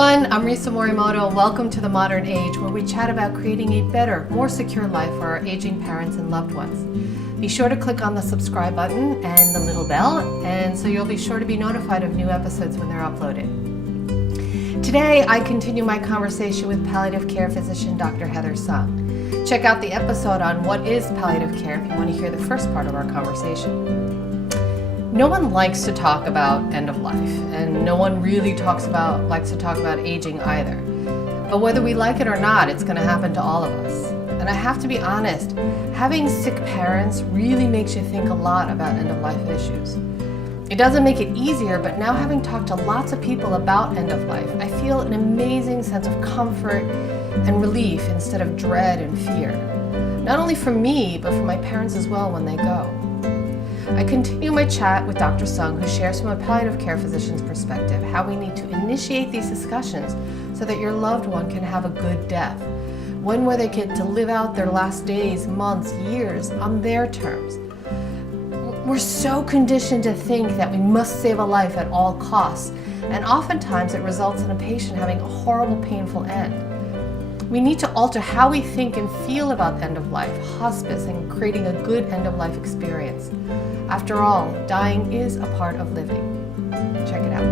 everyone, I'm Risa Morimoto, and welcome to The Modern Age, where we chat about creating a better, more secure life for our aging parents and loved ones. Be sure to click on the subscribe button and the little bell, and so you'll be sure to be notified of new episodes when they're uploaded. Today, I continue my conversation with palliative care physician Dr. Heather Sung. Check out the episode on what is palliative care if you want to hear the first part of our conversation. No one likes to talk about end of life, and no one really likes to talk about aging either. But whether we like it or not, it's going to happen to all of us. And I have to be honest, having sick parents really makes you think a lot about end of life issues. It doesn't make it easier, but now having talked to lots of people about end of life, I feel an amazing sense of comfort and relief instead of dread and fear. Not only for me, but for my parents as well when they go. I continue my chat with Dr. Sung, who shares from a palliative care physician's perspective how we need to initiate these discussions so that your loved one can have a good death, one where they get to live out their last days, months, years on their terms. We're so conditioned to think that we must save a life at all costs, and oftentimes it results in a patient having a horrible, painful end. We need to alter how we think and feel about end of life, hospice, and creating a good end of life experience. After all, dying is a part of living. Check it out.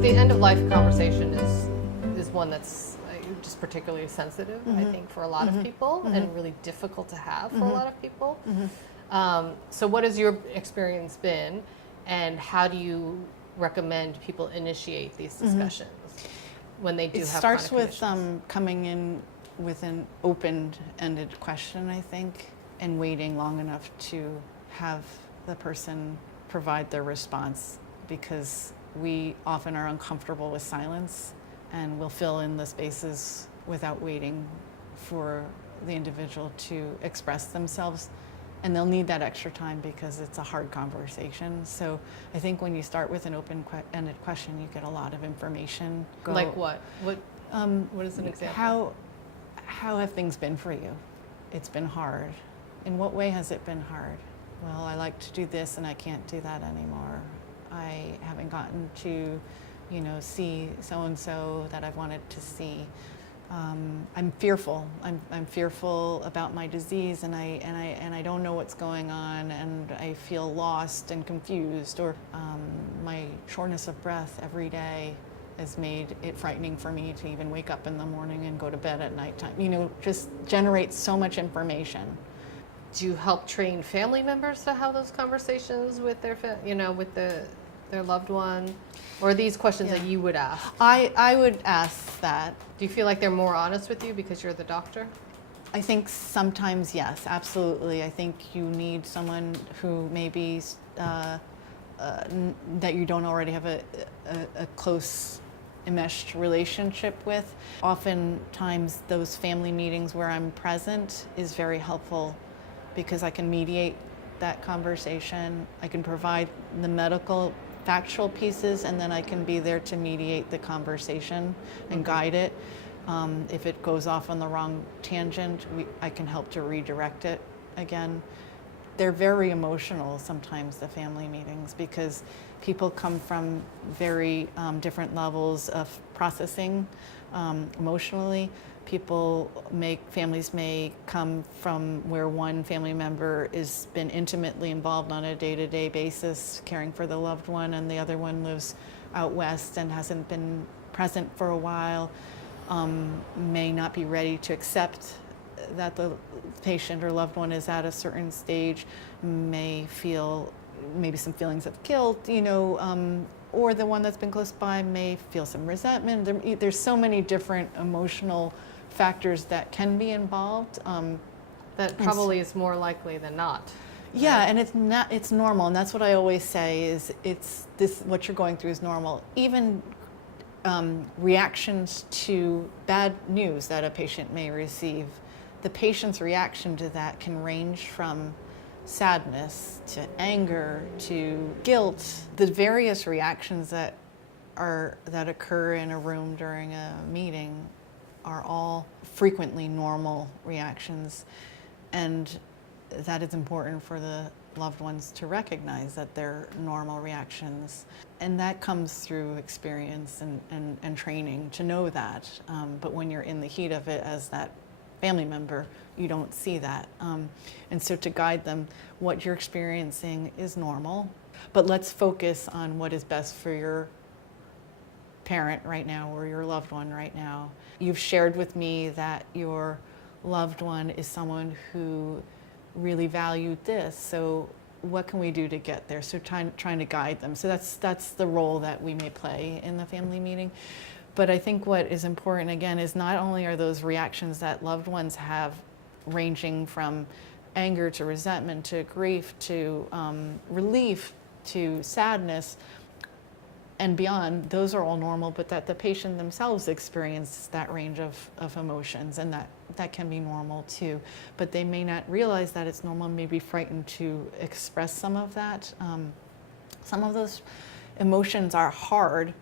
The end of life conversation is one that's just particularly sensitive, I think, for a lot of people, and really difficult to have for a lot of people. So what has your experience been, and how do you recommend people initiate these discussions when they do have chronic conditions? It starts with coming in with an open-ended question, I think, and waiting long enough to have the person provide their response, because we often are uncomfortable with silence and will fill in the spaces without waiting for the individual to express themselves. And they'll need that extra time because it's a hard conversation. So I think when you start with an open-ended question, you get a lot of information. Like what? What is an example? How have things been for you? It's been hard. In what way has it been hard? Well, I like to do this and I can't do that anymore. I haven't gotten to, see so-and-so that I've wanted to see. I'm fearful. I'm fearful about my disease, and I don't know what's going on, and I feel lost and confused. Or my shortness of breath every day has made it frightening for me to even wake up in the morning and go to bed at nighttime. Just generates so much information. Do you help train family members to have those conversations with their their loved one? Or are these questions that you would ask? I would ask that. Do you feel like they're more honest with you because you're the doctor? I think sometimes, yes, absolutely. I think you need someone who maybe that you don't already have a close, enmeshed relationship with. Oftentimes, those family meetings where I'm present is very helpful because I can mediate that conversation. I can provide the medical factual pieces, and then I can be there to mediate the conversation and guide it. If it goes off on the wrong tangent, I can help to redirect it again. They're very emotional sometimes, the family meetings, because people come from very different levels of processing emotionally. Families may come from where one family member has been intimately involved on a day-to-day basis caring for the loved one, and the other one lives out west and hasn't been present for a while, may not be ready to accept that the patient or loved one is at a certain stage, may feel maybe some feelings of guilt, or the one that's been close by may feel some resentment. There's so many different emotional factors that can be involved. That probably is more likely than not. Yeah, right? And it's normal, and that's what I always say is what you're going through is normal. Even reactions to bad news that a patient may receive, the patient's reaction to that can range from sadness to anger to guilt. The various reactions that occur in a room during a meeting are all frequently normal reactions, and that is important for the loved ones to recognize that they're normal reactions. And that comes through experience and training to know that. But when you're in the heat of it as that family member, you don't see that. And so to guide them, what you're experiencing is normal, but let's focus on what is best for your parent right now or your loved one right now. You've shared with me that your loved one is someone who really valued this, so what can we do to get there? So trying to guide them. So that's the role that we may play in the family meeting. But I think what is important, again, is not only are those reactions that loved ones have, ranging from anger to resentment to grief to relief to sadness and beyond, those are all normal, but that the patient themselves experience that range of emotions, and that can be normal too. But they may not realize that it's normal, may be frightened to express some of that. Some of those emotions are hard,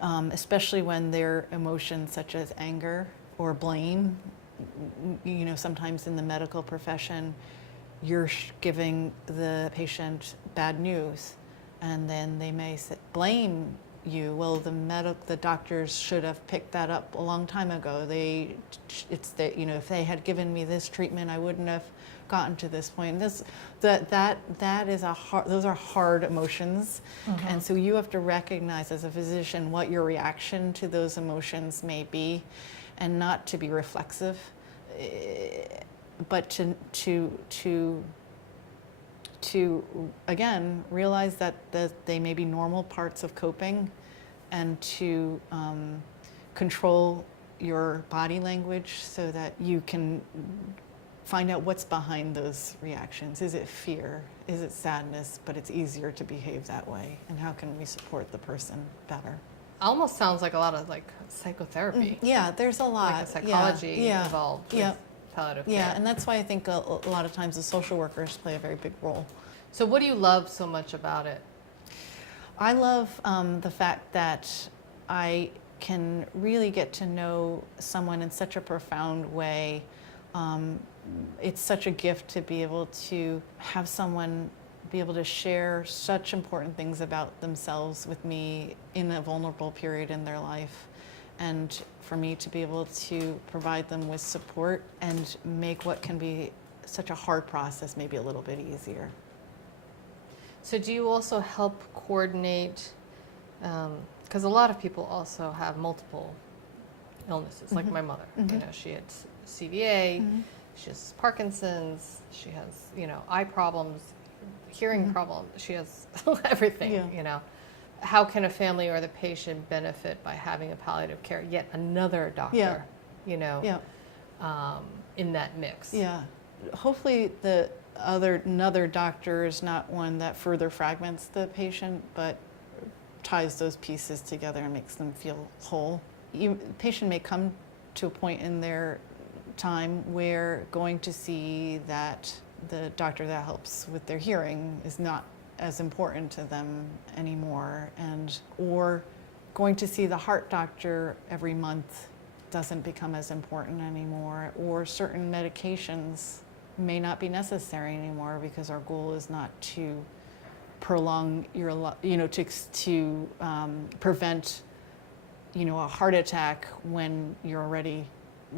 especially when they're emotions such as anger or blame. You know, sometimes in the medical profession, you're giving the patient bad news, and then they may blame you. Well, the doctors should have picked that up a long time ago. If they had given me this treatment, I wouldn't have gotten to this point. Those are hard emotions, and so you have to recognize as a physician what your reaction to those emotions may be, and not to be reflexive, but to again realize that they may be normal parts of coping, and to control your body language so that you can find out what's behind those reactions. Is it fear? Is it sadness? But it's easier to behave that way. And how can we support the person better? Almost sounds like a lot of like psychotherapy. Yeah, there's a lot. Like a psychology involved with palliative care. Yeah, and that's why I think a lot of times the social workers play a very big role. So what do you love so much about it? I love the fact that I can really get to know someone in such a profound way. It's such a gift to be able to have someone be able to share such important things about themselves with me in a vulnerable period in their life, and for me to be able to provide them with support and make what can be such a hard process maybe a little bit easier. So do you also help coordinate, because a lot of people also have multiple illnesses, like my mother. You know, she had CVA, she has Parkinson's, she has, eye problems, hearing problems, she has everything, you know. How can a family or the patient benefit by having a palliative care, yet another doctor, in that mix? Yeah. Hopefully another doctor is not one that further fragments the patient, but ties those pieces together and makes them feel whole. The patient may come to a point in their time where going to see the doctor that helps with their hearing is not as important to them anymore, or going to see the heart doctor every month doesn't become as important anymore, or certain medications may not be necessary anymore because our goal is not to prolong to prevent a heart attack when you're already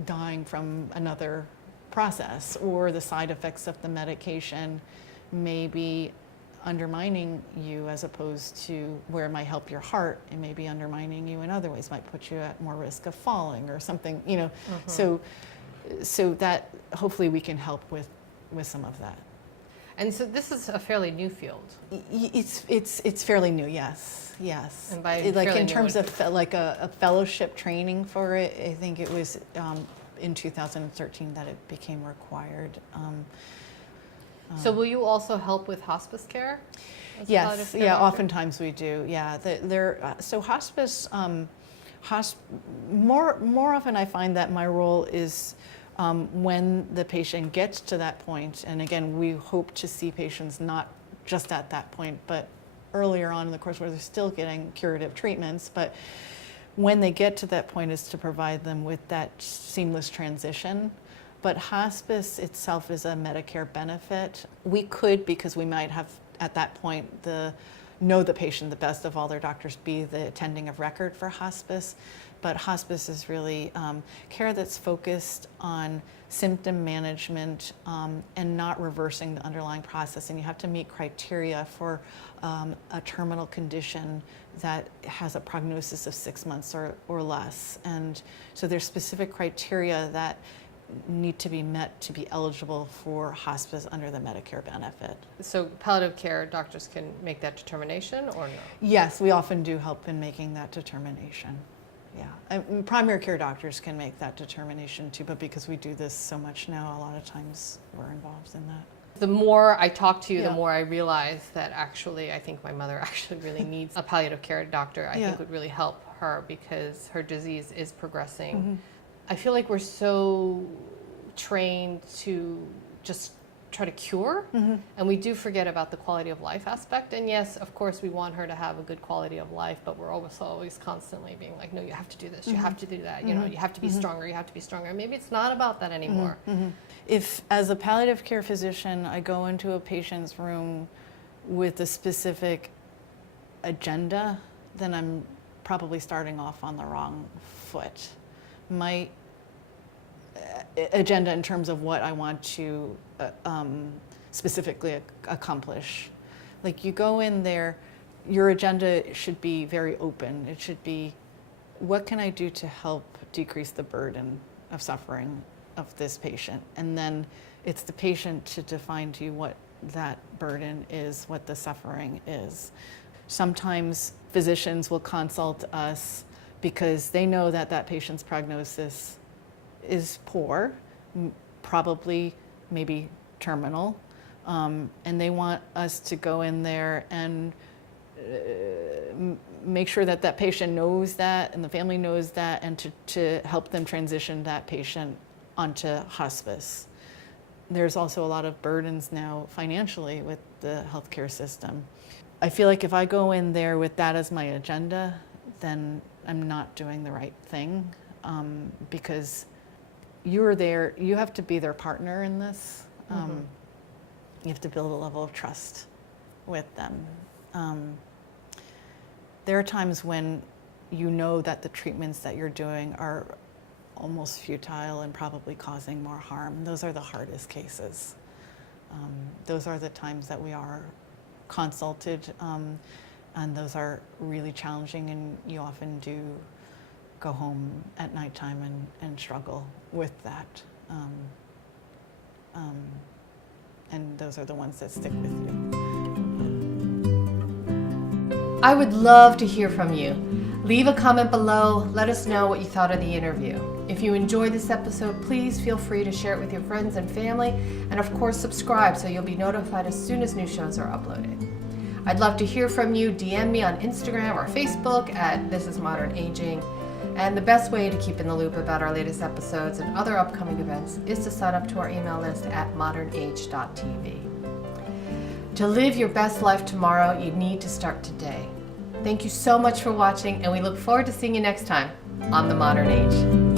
dying from another process, or the side effects of the medication may be undermining you as opposed to where it might help your heart. It may be undermining you in other ways, might put you at more risk of falling or something, so that hopefully we can help with some of that. And so this is a fairly new field. It's fairly new, yes. And by in terms of like a fellowship training for it, I think it was in 2013 that it became required. So will you also help with hospice care? Yes, oftentimes we do. Yeah, so hospice. More often, I find that my role is when the patient gets to that point, and again, we hope to see patients not just at that point, but earlier on in the course where they're still getting curative treatments. But when they get to that point, is to provide them with that seamless transition. but hospice itself is a Medicare benefit. We could, because we might have at that point know the patient the best of all their doctors, be the attending of record for hospice. But hospice is really care that's focused on symptom management and not reversing the underlying process. And you have to meet criteria for a terminal condition that has a prognosis of 6 months or less. And so there's specific criteria that need to be met to be eligible for hospice under the Medicare benefit. So palliative care doctors can make that determination or no? Yes, we often do help in making that determination. Yeah, and primary care doctors can make that determination too, but because we do this so much now, a lot of times we're involved in that. The more I talk to you, Yeah. the more I realize that actually I think my mother actually really needs a palliative care doctor. I think would really help her because her disease is progressing. Mm-hmm. I feel like we're so trained to just try to cure, and we do forget about the quality of life aspect. And yes, of course, we want her to have a good quality of life, but we're always constantly being like, no, you have to do this, you have to do that, you know, you have to be stronger, you have to be stronger. Maybe it's not about that anymore. If, as a palliative care physician, I go into a patient's room with a specific agenda, then I'm probably starting off on the wrong foot. My agenda in terms of what I want to specifically accomplish. Like, you go in there, your agenda should be very open. It should be, what can I do to help decrease the burden of suffering of this patient? And then it's the patient to define to you what that burden is, what the suffering is. Sometimes physicians will consult us because they know that that patient's prognosis is poor, probably maybe terminal, and they want us to go in there and make sure that that patient knows that and the family knows that, and to help them transition that patient onto hospice. There's also a lot of burdens now financially with the healthcare system. I feel like if I go in there with that as my agenda, then I'm not doing the right thing, because you're there, you have to be their partner in this. You have to build a level of trust with them. There are times when you know that the treatments that you're doing are almost futile and probably causing more harm. Those are the hardest cases. Those are the times that we are consulted, and those are really challenging, and you often do go home at nighttime and struggle with that. And those are the ones that stick with you. I would love to hear from you. Leave a comment below. Let us know what you thought of the interview. If you enjoyed this episode, please feel free to share it with your friends and family. And of course, subscribe so you'll be notified as soon as new shows are uploaded. I'd love to hear from you. DM me on Instagram or Facebook at This Is Modern Aging. And the best way to keep in the loop about our latest episodes and other upcoming events is to sign up to our email list at modernage.tv. To live your best life tomorrow, you need to start today. Thank you so much for watching, and we look forward to seeing you next time on The Modern Age.